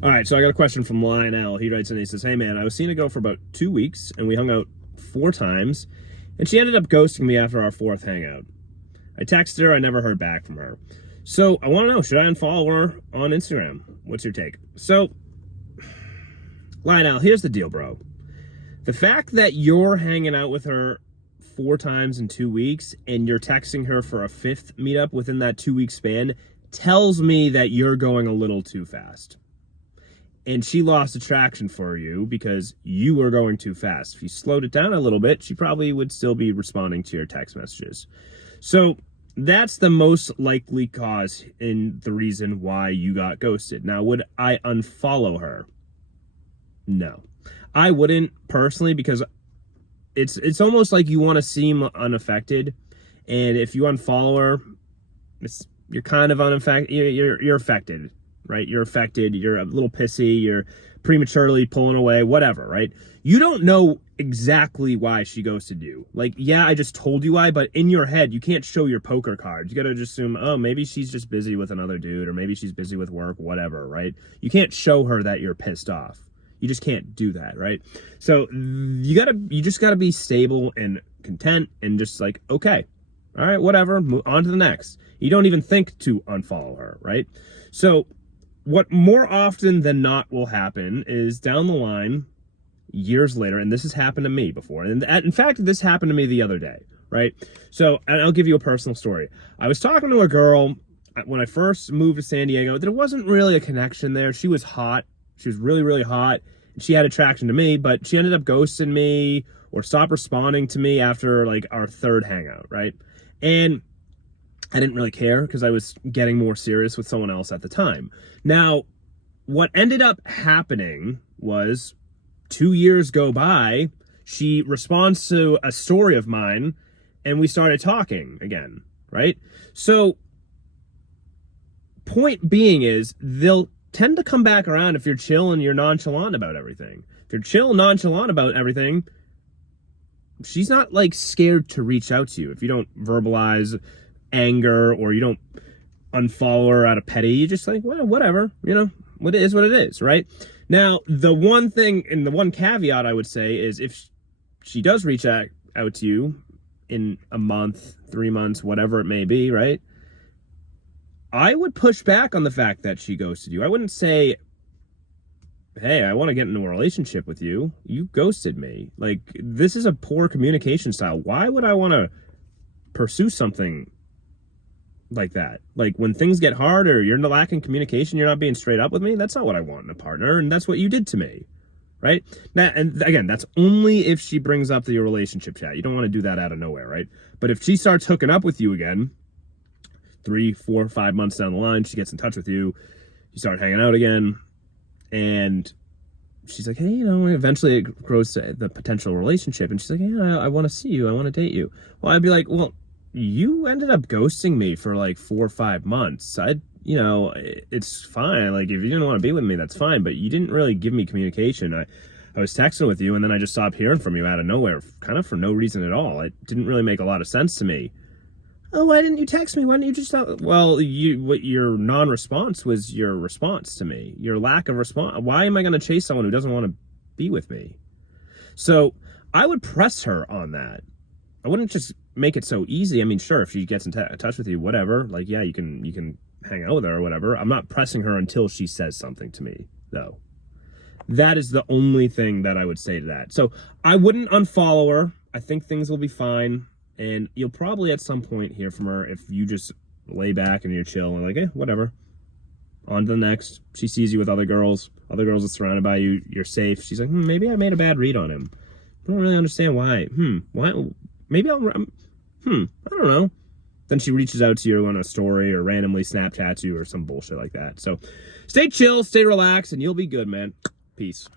All right, so I got a question from Lionel. He writes in, he says, "Hey man, I was seeing a girl for about 2 weeks and we hung out 4 times and she ended up ghosting me after our fourth hangout. I texted her, I never heard back from her. So I want to know, should I unfollow her on Instagram? What's your take?" So, Lionel, here's the deal, bro. The fact that you're hanging out with her 4 times in 2 weeks and you're texting her for a fifth meetup within that 2 week span tells me that you're going a little too fast. And she lost attraction for you because you were going too fast. If you slowed it down a little bit, she probably would still be responding to your text messages. So that's the most likely cause and the reason why you got ghosted. Now, would I unfollow her? No. I wouldn't personally, because it's almost like you want to seem unaffected. And if you unfollow her, you're kind of unaffected. You're affected. Right? You're affected, you're a little pissy, you're prematurely pulling away, whatever, right? You don't know exactly why she ghosted you. Like, yeah, I just told you why, but in your head, you can't show your poker cards. You gotta just assume, oh, maybe she's just busy with another dude, or maybe she's busy with work, whatever, right? You can't show her that you're pissed off. You just can't do that, right? So you just gotta be stable and content and just like, okay, all right, whatever, move on to the next. You don't even think to unfollow her, right? So what more often than not will happen is down the line, years later, and this has happened to me before, and in fact, this happened to me the other day, right? So, and I'll give you a personal story. I was talking to a girl when I first moved to San Diego. There wasn't really a connection there. She was hot. She was really, really hot. And she had attraction to me, but she ended up ghosting me or stopped responding to me after like our third hangout, right? And I didn't really care because I was getting more serious with someone else at the time. Now, what ended up happening was 2 years go by, she responds to a story of mine, and we started talking again, right? So, point being is, they'll tend to come back around if you're chill and you're nonchalant about everything. If you're chill and nonchalant about everything, she's not like scared to reach out to you. If you don't verbalize anger or you don't unfollow her out of petty, you just like, well, whatever, what it is, right? Now, the one thing and the one caveat I would say is if she does reach out to you in a month, 3 months, whatever it may be, right? I would push back on the fact that she ghosted you. I wouldn't say, hey, I want to get into a relationship with you. You ghosted me. Like, this is a poor communication style. Why would I want to pursue something like that? Like, when things get hard or you're lacking communication, you're not being straight up with me, that's not what I want in a partner, and that's what you did to me, right? Now, and again, that's only if she brings up the relationship chat. You don't want to do that out of nowhere, right? But if she starts hooking up with you again, 3, 4, 5 months down the line, she gets in touch with you, you start hanging out again, and she's like, hey, eventually it grows to the potential relationship, and she's like, yeah, I want to see you, I want to date you. Well, I'd be like, well, you ended up ghosting me for like 4 or 5 months. It's fine. Like, if you didn't want to be with me, that's fine. But you didn't really give me communication. I was texting with you, and then I just stopped hearing from you out of nowhere, kind of for no reason at all. It didn't really make a lot of sense to me. Oh, why didn't you text me? Why didn't you just stop? Well, your non-response was your response to me. Your lack of response. Why am I going to chase someone who doesn't want to be with me? So I would press her on that. I wouldn't just make it so easy. I mean, sure, if she gets in touch with you, whatever, like, yeah, you can hang out with her or whatever. I'm not pressing her until she says something to me, though. That is the only thing that I would say to that. So I wouldn't unfollow her. I think things will be fine, and you'll probably at some point hear from her if you just lay back and you're chill and like, whatever. On to the next. She sees you with other girls are surrounded by you, you're safe. She's like, maybe I made a bad read on him. I don't really understand why. Why? Maybe I don't know. Then she reaches out to you on a story or randomly Snapchats you or some bullshit like that. So stay chill, stay relaxed, and you'll be good, man. Peace.